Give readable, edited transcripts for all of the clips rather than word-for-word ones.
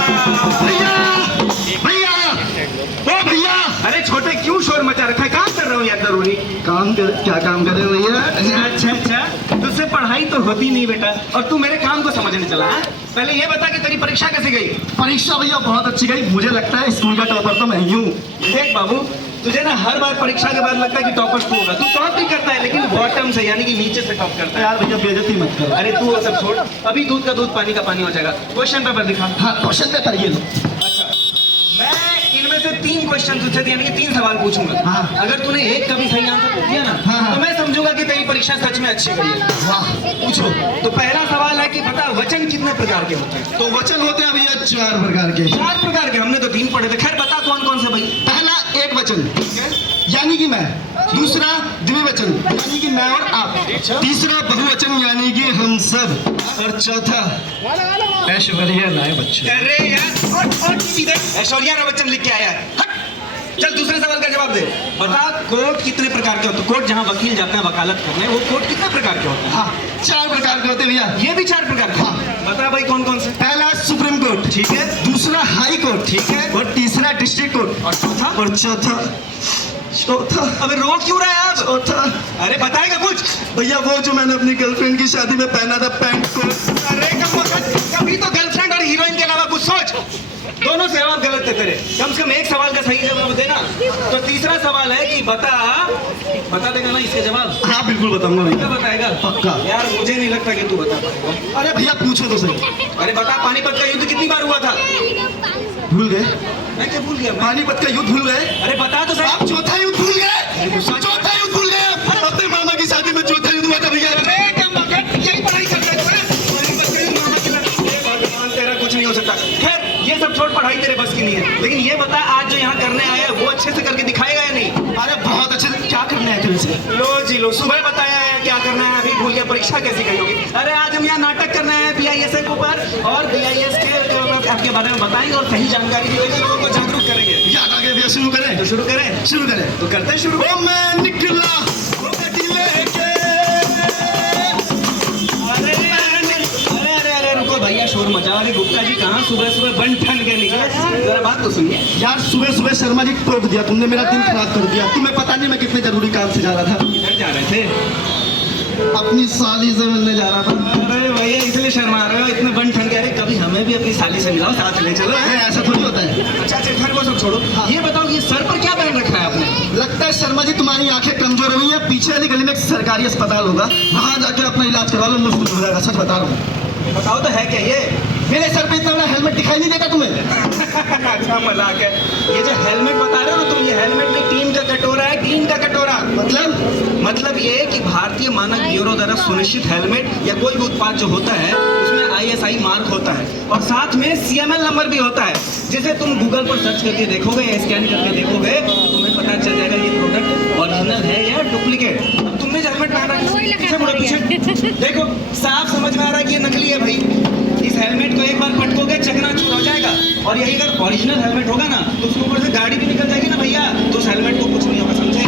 भैया भैया ओ भैया। अरे छोटे क्यों शोर मचा रखा है? काम कर रहा हूँ यार जरूरी। काम कर, क्या काम कर रहे हो भैया? अच्छा तुझसे पढ़ाई तो होती नहीं बेटा, और तू मेरे काम को समझने चला है। पहले ये बता कि तेरी परीक्षा कैसी गई? परीक्षा भैया बहुत अच्छी गई। मुझे लगता है स्कूल का टॉपर तो मैं ही हूँ। देख बाबू, तुझे ना हर बार परीक्षा के बाद लगता है कि टॉपर तू होगा। तू टॉप भी करता है लेकिन बॉटम से, यानी कि नीचे से टॉप करता है। यार भैया बेइज्जती मत करो। अरे तू वो सब छोड़, अभी दूध का दूध पानी का पानी हो जाएगा। क्वेश्चन पेपर दिखा। हाँ क्वेश्चन पेपर ये लो। अच्छा, मैं इनमें से 3 क्वेश्चन तुझसे यानी कि 3 सवाल पूछूंगा। हाँ। अगर तूने एक का भी सही आंसर दिया ना, हाँ। तो मैं समझूंगा कि तेरी परीक्षा सच में अच्छी गई है। वाह पूछो। तो पहला सवाल है कि बता वचन कितने प्रकार के होते हैं? तो वचन होते हैं भैया 4 प्रकार के। 4 प्रकार के, हमने तो 3 पढ़े थे। खैर बता कौन कौन से भाई? पहला एक वचन यानी कि मैं, दूसरा द्विवचन यानी कि मैं और आप, तीसरा बहुवचन यानी कि हम सब, और चौथा ऐश्वर्या राय बच्चन। अरे यार और इधर ऐश्वर्या राय बच्चन लिख के आया है। हट। चल दूसरे सवाल का जवाब दे। बता कोर्ट कितने प्रकार के होते हैं? कोर्ट जहाँ वकील जाते हैं वकालत करने, वो कोर्ट कितने प्रकार के होते हैं? हाँ 4 प्रकार के होते हैं भैया। ये भी 4 प्रकार के? हाँ। बता भाई कौन कौन से? पहला सुप्रीम कोर्ट, ठीक है। दूसरा हाई कोर्ट, ठीक है। और तीसरा डिस्ट्रिक्ट कोर्ट, और चौथा? और चौथा अबे रो क्यों रहा है आप? चौथा अरे बताएगा कुछ? भैया वो जो मैंने अपनी गर्लफ्रेंड की शादी में पहना था पैंट कोट। अरे कभी तो गर्लफ्रेंड और हीरोइन के अलावा कुछ सोच। दोनों जवाब गलत थे तेरे। कम से कम एक सवाल का सही जवाब देना। तो तीसरा सवाल है कि बता देगा ना इसके जवाब? हाँ बिल्कुल बताऊंगा क्या भैया। बताएगा? पक्का। यार मुझे नहीं लगता कि तू बता पाएगा। अरे भैया पूछो तो सही। अरे बता, पानीपत का युद्ध कितनी बार हुआ था? भूल गए? मैं क्या भूल गया? पानीपत का युद्ध भूल गए? अरे बता तो आप सही। चौथा युद्ध भूल गए? सच- चौथा युद्ध भूल गए? अपने मामा की शादी में चौथा युद्ध हुआ था भैया। अरे क्या मगन, यही पढ़ाई करता है तू, हैं? पानीपत का युद्ध मामा की लड़की। हे भगवान, तेरा कुछ नहीं हो सकता। खैर ये सब छोड़, पढ़ाई तेरे बस की नहीं है। लेकिन ये बता, आज जो यहाँ करने आया है वो अच्छे से करके दिखाएगा या नहीं? अरे बहुत अच्छे से। क्या करने आए थे वैसे? लो जी लो, सुबह बताया है क्या करना है, अभी भूल गया। परीक्षा कैसी गई होगी? अरे आज हम यहाँ नाटक करना है BIS के ऊपर, और BIS के आपके बारे में बताएंगे और सही जानकारी देंगे, लोगों को जागरूक करेंगे। याद आ गया भैया, शुरू करें? तो शुरू करें? शुरू करें। तो करते हैं शुरू। ओ मैं निकला ओ बेटी लेके। अरे अरे अरे अरे रुको भैया, शोर मचा रहे। गुप्ता जी कहाँ सुबह सुबह बन ठन के निकले? जरा बात तो सुनिए। यार सुबह सुबह शर्मा जी टोक दिया तुमने, मेरा दिन खराब कर दिया। तुम्हें पता नहीं मैं कितने जरूरी काम से जा रहा था। किधर जा रहे थे? अपनी साली से मिलने जा रहा था। अरे भैया इसलिए शर्मा रहे हो इतने बन ठन के? अरे कभी हमें भी अपनी साली से मिलाओ, साथ ले चलो। अरे ऐसा थोड़ी होता है। अच्छा खैर वो सब छोड़ो। ये बताओ ये सर पर क्या पहन रखा है आपने? लगता है शर्मा जी तुम्हारी आंखें कमजोर हुई है। पीछे वाली गली में एक सरकारी अस्पताल होगा, वहां जाके अपना इलाज करवा लो, मुफ्त में हो जाएगा। सच बता रहा हूँ। बताओ तो है क्या ये? मेरे सर पे इतना बड़ा हेलमेट दिखाई नहीं देता तुम्हें? अच्छा मजाक है। ये जो हेलमेट बता रहे हो ना तुम, ये हेलमेट नहीं, टीन का कटोरा है। टीन का कटोरा मतलब ये कि भारतीय मानक ब्यूरो द्वारा सुनिश्चित हेलमेट या कोई भी उत्पाद जो होता है उसमें ISI मार्क होता है, और साथ में CML नंबर भी होता है, जिसे तुम गूगल पर सर्च करके देखोगे या स्कैन करके देखोगे तो तुम्हें पता चल जाएगा ये प्रोडक्ट ओरिजिनल है या डुप्लीकेट। अब तुमने जो हेलमेट पहना है पीछे मुड़ो, पीछे देखो, साफ समझ में आ रहा है कि ये नकली है भाई। इस हेलमेट को एक बार पटकोगे चकनाचूर हो जाएगा, और यही अगर ओरिजिनल हेलमेट होगा ना तो उसके ऊपर से गाड़ी भी निकल जाएगी ना भैया, तो उस हेलमेट को कुछ नहीं होगा, समझे?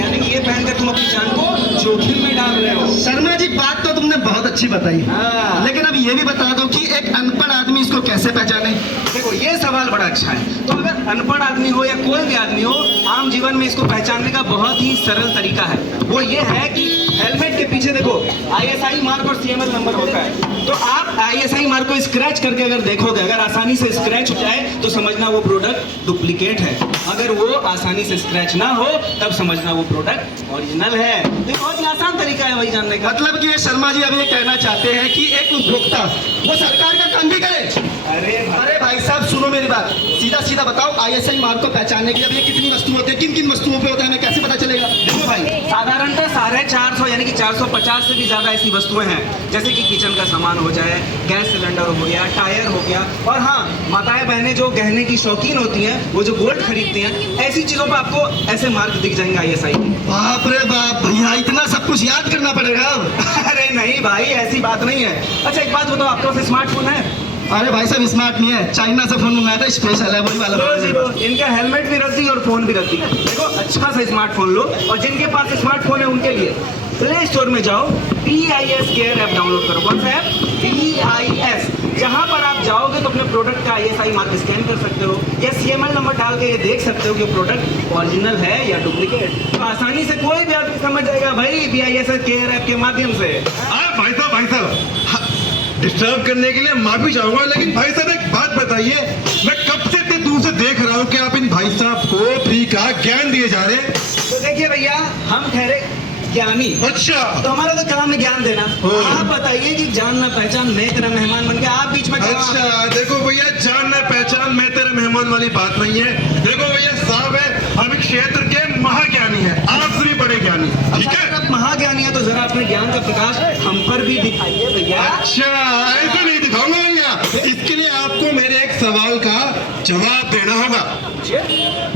यानी कि ये पहनकर तुम अपनी जान को जोखिम में डाल रहे हो। शर्मा जी बात तो तुमने बहुत अच्छी बताई, हाँ। लेकिन अब ये भी बता दो कि एक अनपढ़ आदमी इसको कैसे पहचाने? देखो ये सवाल बड़ा अच्छा है। तो अगर अनपढ़ आदमी हो या कोई भी आदमी हो, आम जीवन में इसको पहचानने का बहुत ही सरल तरीका है। वो ये है कि हेलमेट के पीछे देखो ISI मार्क और CML नंबर होता है। तो आप ISI मार्क को स्क्रैच करके अगर देखोगे, अगर आसानी से स्क्रैच हो जाए तो समझना वो प्रोडक्ट डुप्लीकेट है। अगर वो आसानी से स्क्रैच ना हो तब समझना वो प्रोडक्ट ओरिजिनल है। ये बहुत ही आसान तरीका है वही जानने का। मतलब कि ये शर्मा जी अब ये कहना चाहते हैं कि एक उपभोक्ता वो सरकार का काम भी करे। अरे भाई साहब सुनो मेरी बात, सीधा सीधा बताओ ISI मार्क को पहचानने के लिए अब ये कितनी वस्तु होती है, किन किन वस्तुओं पे होता है, हमें कैसे पता चलेगा? देखो भाई, साधारणतः 450 यानी कि 450 से भी ज्यादा ऐसी वस्तुएं हैं, जैसे कि किचन का सामान हो जाए, गैस सिलेंडर हो गया, टायर हो गया, और हाँ माताएं बहनें जो गहने की शौकीन होती हैं, वो जो गोल्ड खरीदती हैं, ऐसी चीजों पर आपको ऐसे मार्क दिख जाएंगे ISI। बाप रे बाप भैया, इतना सब कुछ याद करना पड़ेगा अब? अरे नहीं भाई ऐसी बात नहीं है। अच्छा एक बात बताओ, आपके पास स्मार्टफोन है? अरे भाई साहब स्मार्ट नहीं है, चाइना से फोन मंगाया था, स्पेशल है वही वाला। इनका हेलमेट भी रद्दी और फोन भी रद्दी। देखो अच्छा सा स्मार्टफोन लो, और जिनके पास स्मार्टफोन है उनके लिए प्ले स्टोर में जाओ, BIS केयर ऐप डाउनलोड करो। कौन सा ऐप? BIS। जहाँ पर आप जाओगे तो अपने प्रोडक्ट का ISI मार्क स्कैन कर सकते हो या CML नंबर डाल के ये देख सकते हो कि प्रोडक्ट ओरिजिनल है या डुप्लीकेट। तो आसानी से कोई भी आदमी समझ जाएगा भाई BIS केयर ऐप के माध्यम से। भाई साहब डिस्टर्ब करने के लिए माफी चाहूंगा, लेकिन भाई साहब एक बात बताइए, मैं कब से इतने दूर से देख रहा हूँ कि आप इन भाई साहब को फ्री का ज्ञान दिए जा रहे हैं। तो देखिए भैया, हम ठहरे ज्ञानी, अच्छा तो हमारा तो काम है ज्ञान देना। आप बताइए कि जान ना पहचान मैं तेरा मेहमान बन के आप बीच में अच्छा देखो भैया, जान न पहचान मैं तेरे मेहमान वाली बात नहीं है। देखो भैया, साहब है हम एक क्षेत्र के महाज्ञानी है, आपसे भी बड़े ज्ञानी, ठीक है? आप महाज्ञानी है तो जरा अपने ज्ञान का प्रकाश हम पर भी दिखाइए भैया। अच्छा ऐसे नहीं दिखाऊंगा भैया, इसके लिए आपको मेरे एक सवाल का जवाब देना होगा।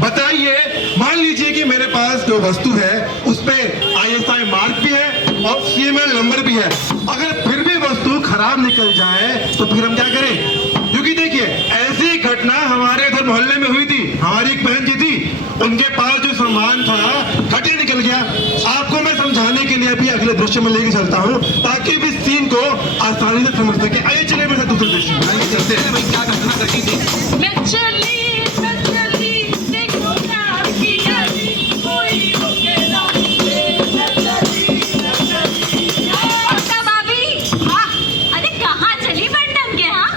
बताइए, मान लीजिए कि मेरे पास जो वस्तु है उसपे ISI मार्क भी है और CML नंबर भी है, अगर फिर भी वस्तु खराब निकल जाए तो फिर हम क्या करें? क्योंकि देखिए, ऐसी घटना हमारे इधर मोहल्ले में हुई थी। हमारी एक बहन जी थी, उनके पास जो सामान था घटिया निकल गया। आपको मैं समझाने के लिए अभी अगले दृश्य में लेके चलता हूँ ताकि भी इस सीन को आसानी से समझ सके। आइए चलिए मेरे साथ दूसरे दृश्य में चलते हैं। भाई क्या घटना घटी थी? मैं चली देखो क्या किया जी, कोई रोके ना मुझे, मैं चली। अच्छा भाभी, अरे कहाँ चली बंटन के? हाँ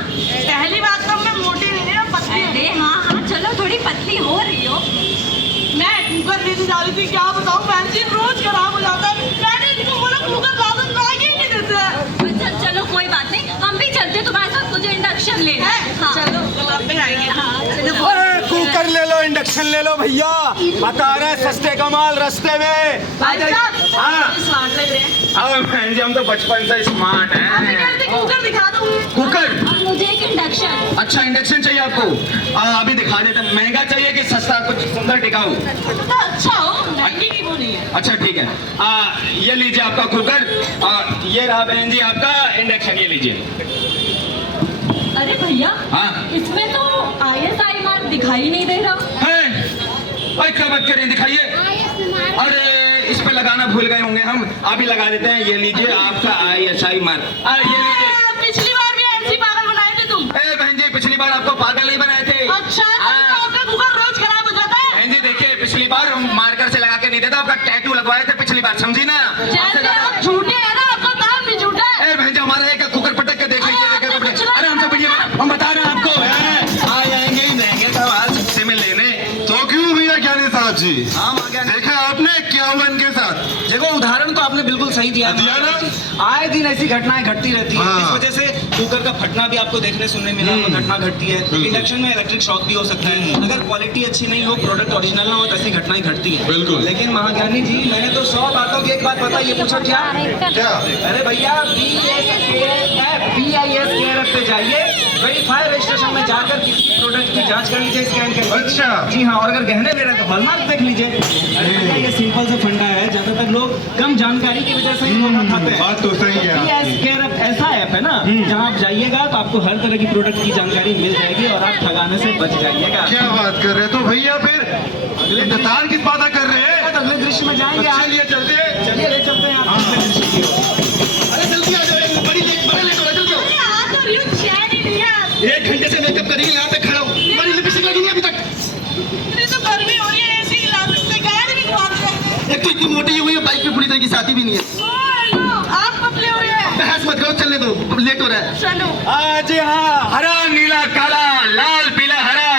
पहली बात तो मैं मोटी नहीं है, पतली हूँ। अरे हाँ, चलो थोड़ी पतली हो रही हो। मैं कुकर लेने जा रही थी, क्या बताऊँ बेंजीन रोज खराब हो जाता है। मैंने इनको बोला कुकर ला दो, ला के ही नहीं देते। अच्छा चलो कोई बात नहीं, हम भी चलते तुम्हारे साथ, मुझे इंडक्शन लेना है। हाँ चलो गुलाब में आएंगे। हाँ चलो। कुकर ले लो, इंडक्शन ले लो भैया, बता रहे सस्ते का माल रास्ते में। भाई साहब, हाँ। स्मार्ट लग रहे हैं। अब बहन जी हम तो बचपन से स्मार्ट आप हैं। कहते कुकर दिखा दो। कुकर? अब मुझे एक इंडक्शन। अच्छा इंडक्शन चाहिए आपको? अभी दिखा देते हैं। महंगा चाहिए कि सस्ता, कुछ सुंदर टिकाऊ? तो अच्छा हो, महंगी की वो नहीं है। अच्छा ठीक है, ये लीजिए आपका कुकर, ये रहा बहन जी आपका इंडक्शन, ये लीजिए। अरे भैया, हाँ? इसमें तो ISI मार्क दिखाई नहीं दे रहा है? अरे क्या बात करें, दिखाइए। अरे इस पे लगाना भूल गए होंगे हम, अभी लगा देते हैं। ये लीजिए आपका ISI मार्क। ये लीजिए। पिछली बार भी ऐसी पागल बनाए थे तुम। ए बहन जी, पिछली बार आपको पागल नहीं बनाए थे। अच्छा, हाँ। तो आपका कुकर रोज खराब हो जाता है। बहन जी देखिए, पिछली बार हम मार्कर से लगा के नहीं देता, आपका टैटू लगवाए थे पिछली बार, समझी ना? जैसे आप झूठे हैं ना, आपका काम भी झूठा है। ए बहन जी, हमारा एक कुकर पटक के देख लीजिए, देखिए कपड़े। अरे हमसे बढ़िया, हम बता रहे हैं आपको, आ जाएंगे ही रहेंगे तो आज सस्ते में लेने। तो क्यों भैया ज्ञानी साहब जी, हाँ महाज्ञानी, देखा आपने क्या हुआ इनके साथ? देखो उदाहरण तो आपने बिल्कुल सही दिया दिया ना? आए दिन ऐसी घटनाएं घटती रहती है। हाँ। इस वजह से कुकर का फटना भी आपको देखने सुनने मिला, वो घटना घटती है। बिल्कुल। इंडक्शन में इलेक्ट्रिक शॉक भी हो सकता है, अगर क्वालिटी अच्छी नहीं हो, प्रोडक्ट ओरिजिनल ना हो, तो ऐसी घटनाएं घटती है। बिल्कुल। लेकिन महाज्ञानी जी, मैंने तो 100 बातों की एक बात बताई, ये पूछा क्या? क्या? अरे भैया, BIS केयर ऐप पे जाइए, वेरीफाई रजिस्ट्रेशन में जाकर किसी प्रोडक्ट की जांच कर लीजिए, स्कैन कर लीजिए। अच्छा। जी हाँ, और अगर गहने ले रहे हैं तो हॉलमार्क देख लीजिए। अरे भैया, ये सिंपल सा फंडा है, ज्यादातर लोग कम जानकारी की वजह से ही धोखा खाते हैं। बात तो सही है। BIS केयर ऐप ऐसा ऐप है ना, जहाँ आप जाइएगा तो आपको हर तरह की प्रोडक्ट की जानकारी मिल जाएगी और आप ठगाने से बच जाइएगा। क्या बात कर रहे हैं? तो भैया फिर इंतजार किस बात कर रहे हैं? तो अगले दृश्य में जाएंगे आप। चलिए चलते हैं। चलिए ले चलते हैं आप अगले दृश्य की ओर। अरे जल्दी आ जाओ, बड़ी लेट हो रहा है, जल्दी आओ। अरे आ तो रही हूँ, चैन ही नहीं है। 1 घंटे से मेकअप करिए, यहाँ पे खड़ा हूँ, बड़ी लिपस्टिक लगी नहीं अभी तक। इतनी तो गर्मी हो रही है, ऐसी ला सकते, गाड़ी भी घुमा दे। एक तो इतनी मोटी हुई है, बाइक पे पूरी तरह की साथी भी नहीं है। आप पतले हो रहे हैं। बहस मत करो, चलने दो, लेट हो रहा है। चलो। जी हाँ, हरा नीला काला लाल पीला हरा,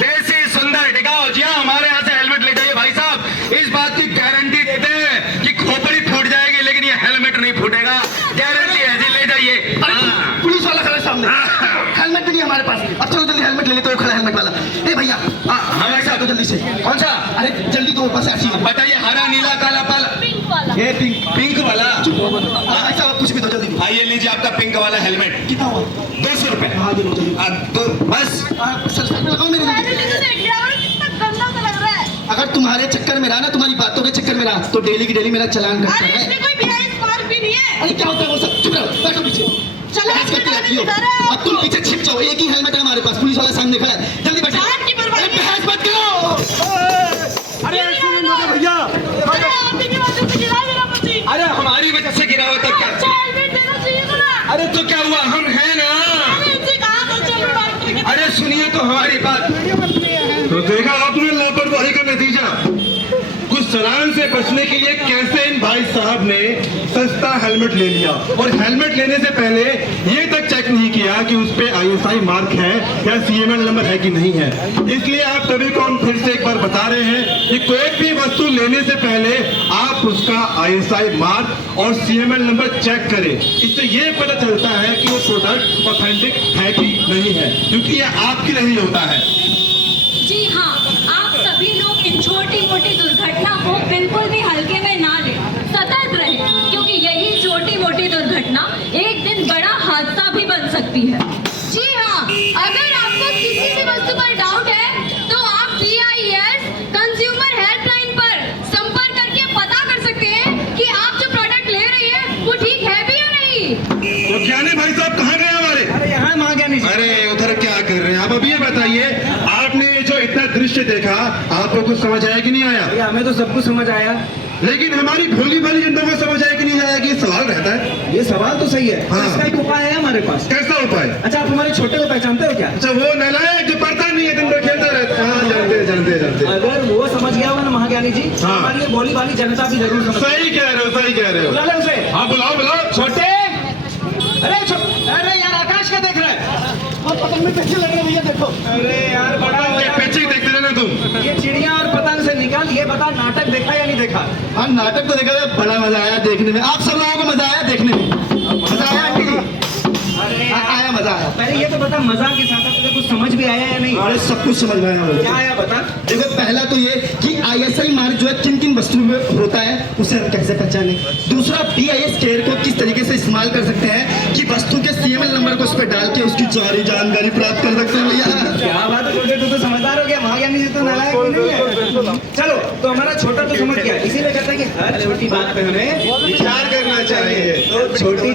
देसी सुंदर टिकाऊ। जी हाँ, हमारे यहाँ से हेलमेट ले जाइए भाई साहब, इस बात की गारंटी देते हैं कि खोपड़ी फूट जाएगी लेकिन ये हेलमेट नहीं फूटेगा, गारंटी है जी, ले जाइए। हाँ। पुलिस वाला खड़ा है सामने, हेलमेट भी नहीं हमारे पास। अब चलो जल्दी हेलमेट ले लेते हो, खड़ा हेलमेट वाला। ए भैया, हाँ भाई साहब, तो जल्दी से। कौन सा? अरे जल्दी तो ऊपर से ऐसी बताइए, हरा नीला काला पाला। पिंक वाला। ये पिंक। पिंक वाला? ऐसा कुछ भी दो, जल्दी दो। हाँ ये लीजिए आपका पिंक वाला हेलमेट, कितना हुआ? 200 रुपए। हाँ दो जल्दी। तो बस। सस्पेंड में लगाओ मेरे मैंने जल्दी। तो देख लिया, और कितना गंदा सा लग रहा है। अगर तुम्हारे चक्कर में रहा ना, तुम्हारी बातों के चक्कर में रहा, तो डेली की डेली मेरा चलान करता अरे है। इसमें कोई BIS मार्क भी नहीं है। अरे क्या होता है वो सब? चुप रहो, बैठो पीछे। चलो, बहस करती रहती हो। दिखा रहे हो। अब तुम पीछे छिप जाओ, एक ही हेलमेट है हमारे पास, पुलिस वाला सामने खड़ा है, जल्दी बैठो। जान की परवाह अरे नहीं है। बहस मत करो। अरे एक्सीडेंट हो गया भैया। अरे आपकी की वजह से गिरा मेरा पति। अरे हमारी वजह से गिरा हुआ तो क्या? अच्छा हेलमेट देना चाहिए था ना। अरे तो क्या हुआ, हम हैं ना। अरे मानिए तो हमारी बात। तो देखा आपने लापरवाही का नतीजा। कुछ चालान से बचने के लिए कैसे इन भाई साहब ने सस्ता हेलमेट ले लिया और हेलमेट लेने से पहले ये तक चेक नहीं किया कि उस पे ISI मार्क है या CML नंबर है कि नहीं है। इसलिए आप सभी को हम फिर से एक बार बता रहे हैं कि कोई भी वस्तु लेने से पहले आप उसका ISI मार्क और CML नंबर चेक करें। इससे ये पता चलता है कि वो प्रोडक्ट ऑथेंटिक है कि नहीं है, क्योंकि ये आपके लिए ही होता है। जी हाँ, आप सभी लोग इन छोटी मोटी दुर्घटना को बिल्कुल भी हल्के में ना लें, सतर्क रहें, क्योंकि यही छोटी मोटी दुर्घटना एक दिन बड़ा हादसा भी बन सकती है। जी हाँ, अगर आपको किसी भी वस्तु पर डाउट है तो आप BIS कंज्यूमर हेल्पलाइन पर संपर्क करके पता कर सकते हैं कि आप जो प्रोडक्ट ले रही है वो ठीक है भी या नहीं। तो ज्ञानी भाई साहब कहाँ गए हमारे? अरे यहाँ महाज्ञानी जी। अरे उधर क्या कर रहे हैं आप? अब ये बताइए, आपने जो इतना दृश्य देखा, आपको कुछ समझ आया कि नहीं आया? अरे हमें तो सब कुछ समझ आया, लेकिन हमारी भोली भाली जनता को समझ आया कि नहीं आया कि ये सवाल रहता है। ये सवाल तो सही है। हाँ। इसका एक उपाय है हमारे पास। कैसा उपाय? अच्छा, आप हमारे छोटे को पहचानते हो क्या? अच्छा, वो नालायक जो पढ़ता नहीं है, दिन भर खेलता रहता है। हाँ, जानते। अगर वो समझ गया होगा ना महाज्ञानी जी, तो हाँ। हमारी ये भोली भाली जनता भी जरूर समझ। सही कह रहे हो। बुला ले उसे। हाँ, बुलाओ। छोटे, अरे यार आकाश क्या देख रहा है? और पतंग में कैसे लग रहे भैया देखो। अरे यार बड़ा हो ये गया। पीछे ही देखते रहना तुम। ये चिड़िया और पतंग से निकाल, ये बता नाटक देखा या नहीं देखा? हाँ, नाटक तो देखा था, बड़ा मजा आया देखने में। आप सब लोगों को मजा आया देखने में? मजा आया आंटी जी? अरे आया, मजा आया। पहले ये तो बता, मजा के साथ तुझे कुछ समझ भी आया या नहीं? अरे सब कुछ समझ में आया मुझे। क्या आया बता? देखो, पहला तो ये कि ISI मार्क जो है किन किन वस्तुओं में होता है उसे हम कैसे पहचाने। दूसरा, BIS केयर को किस तरीके से इस्तेमाल कर सकते हैं कि वस्तु के CML नंबर को उस पर डाल के उसकी सारी जानकारी प्राप्त कर सकते हैं भैया। क्या बात है छोटे, तू तो समझदार हो गया। महाज्ञानी जी तो नालायक नहीं है। चलो, तो हमारा छोटा तो समझ गया। इसीलिए कहते हैं कि हर छोटी बात पे हमें विचार करना चाहिए। तो छोटी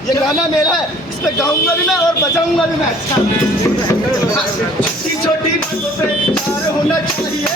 ये गाना मेरा है, इस पे गाऊंगा भी मैं और बजाऊंगा भी मैं। छोटी छोटी बातों पे विचार होना चाहिए।